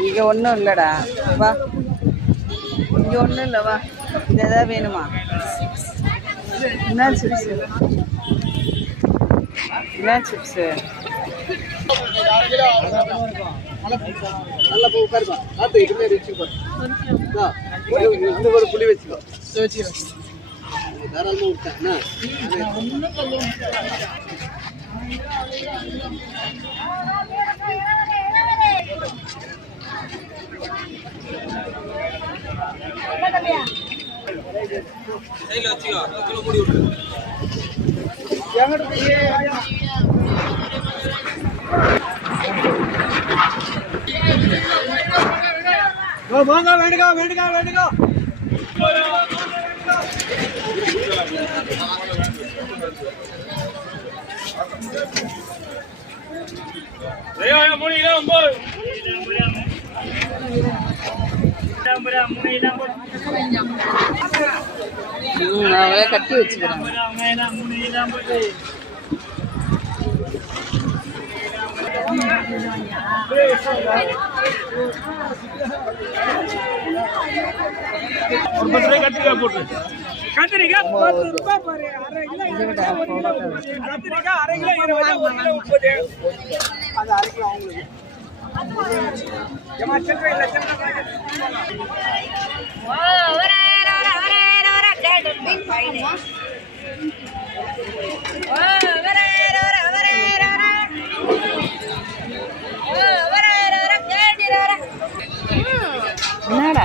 இங்கே ஒன்றும் இல்லைடா, வா. இங்கே ஒன்றும் இல்லை, வா. இது எதாவது வேணுமா? என்ன சிப்ஸு? என்ன சிப்ஸு? புளி வச்சுக்கோ தாராளமாக விட்டேன். வேண்டுகா வேண்டுகா வேண்டுகா அவளே கட்டி வச்சுக்கிறாங்க. கத்திரிக்காய் போட்டு கத்திரிக்காய் 10 ரூபாய் பாரு. அரை கிலோ கத்திரிக்காய் அரை கிலோ 20, 1 கிலோ 30. அது அரை கிலோ அவங்களுக்கு. ஏமா செல்ற இல்ல செல்ற என்னடா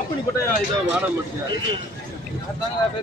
அப்படிப்பட்ட இதை வாட மாட்டேங்க.